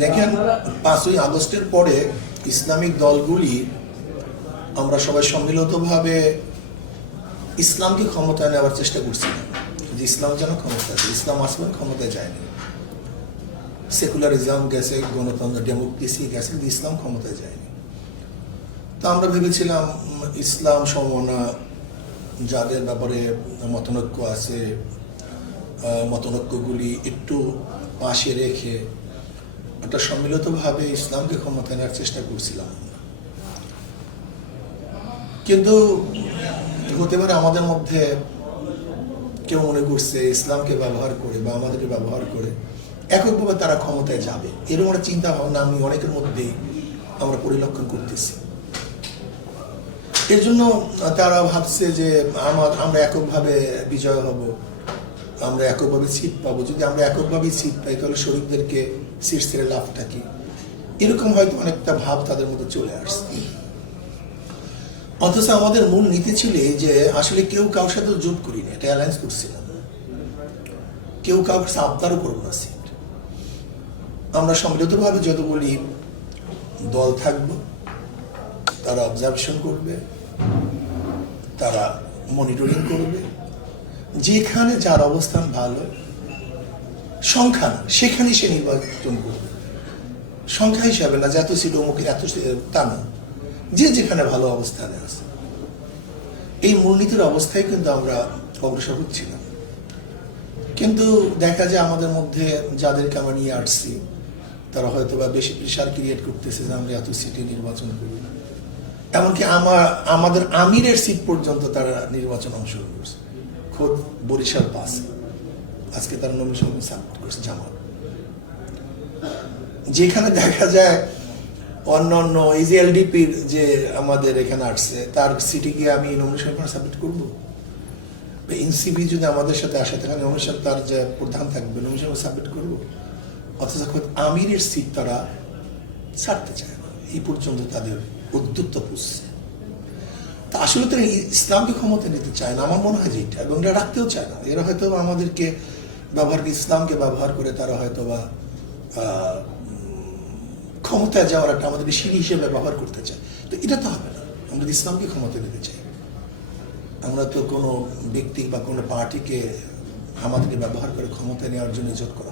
দেখেন 5ই আগস্টের পরে ইসলামিক দলগুলি আমরা সবাই সম্মিলিতভাবে ইসলামকে ক্ষমতায় নেওয়ার চেষ্টা করছিলাম, যে ইসলাম যেন ক্ষমতায় যায়। ইসলাম আসবেন, ক্ষমতায় যায়নি। সেকুলারিজম গেছে, গণতন্ত্র ডেমোক্রেসি গেছে, কিন্তু ইসলাম ক্ষমতায় যায়নি। তা আমরা ভেবেছিলাম ইসলাম সমমনা যাদের ব্যাপারে মতনৈক্য আছে, মতনৈক্যগুলি একটু পাশে রেখে একটা সম্মিলিতভাবে ইসলামকে ক্ষমতায় নেওয়ার চেষ্টা করছিলাম। কিন্তু হতে পারে আমাদের মধ্যে কেউ মনে করছে ইসলামকে ব্যবহার করে বা আমাদেরকে ব্যবহার করে এককভাবে তারা ক্ষমতায় যাবে, এরকম একটা চিন্তা ভাবনা আমি অনেকের মধ্যেই আমরা পরিলক্ষণ করতেছি। এর জন্য তারা ভাবছে যে আমরা এককভাবে বিজয় হব, আমরা এককভাবে সিট পাবো। যদি আমরা এককভাবে সিট পাই তাহলে শরীফদেরকে সিট ছেড়ে লাভ থাকি, এরকম হয়তো অনেকটা ভাব তাদের মধ্যে চলে আসছে। অথচ আমাদের মূল নীতি ছিল যে আসলে কেউ কারোর সাথে জোট করিনি, এটা অ্যালায়েন্স করছিলাম। কেউ কাউকে আবদারও করবো না সিট। আমরা সম্মিলিতভাবে যতগুলি দল থাকবো তারা অবজারভেশন করবে, তারা মনিটরিং করবে, যেখানে যার অবস্থান ভালো, সংখ্যা না সেখানেই সে নির্বাচন করবে, সংখ্যা হিসাবে না যে এত সিট অমুকের এত তা না, যে যেখানে ভালো অবস্থানে আছে। এই মূলনীতির অবস্থায় কিন্তু আমরা অগ্রসর হচ্ছিলাম। কিন্তু দেখা যায় আমাদের মধ্যে যাদেরকে আমরা নিয়ে আসছি তারা হয়তো বা বেশি প্রেশার ক্রিয়েট করতেছে যে আমরা এত সিটে নির্বাচন করি। এমনকি আমাদের আমিরের সিট পর্যন্ত তারা নির্বাচন অংশগ্রহণ করছে, খোদ বরিশাল পাস। আজকে তারা নমিনেশন সাবমিট করছে জামাত। যেখানে দেখা যায় অন্যান্য এই যে এলডিপির যে আমাদের এখানে আসছে তার সিটি গিয়ে আমি নমিনেশন সাবমিট করবো। এনসিপি যদি আমাদের সাথে আসে তাহলে নমিনেশন তার যে প্রধান থাকবে নমিনেশন সাবমিট করবো। অথচ আমিরের সিট তারা ছাড়তে চায় না, এই পর্যন্ত তাদের উদ্যুত্ত পুষছে। তা আসলে তো ইসলামকে ক্ষমতা নিতে চায় না, আমার মনে হয় যে এটা, এবং এটা রাখতেও চায় না। এরা হয়তো আমাদেরকে ইসলামকে ব্যবহার করে তারা হয়তো বা ক্ষমতায় যাওয়ার একটা আমাদেরকে সিঁড়ি হিসেবে ব্যবহার করতে চায়। তো এটা তো হবে না। আমরা ইসলামকে ক্ষমতা নিতে চাই, আমরা তো কোনো ব্যক্তি বা কোনো পার্টিকে আমাদেরকে ব্যবহার করে ক্ষমতা নেওয়ার জন্য ইজত করা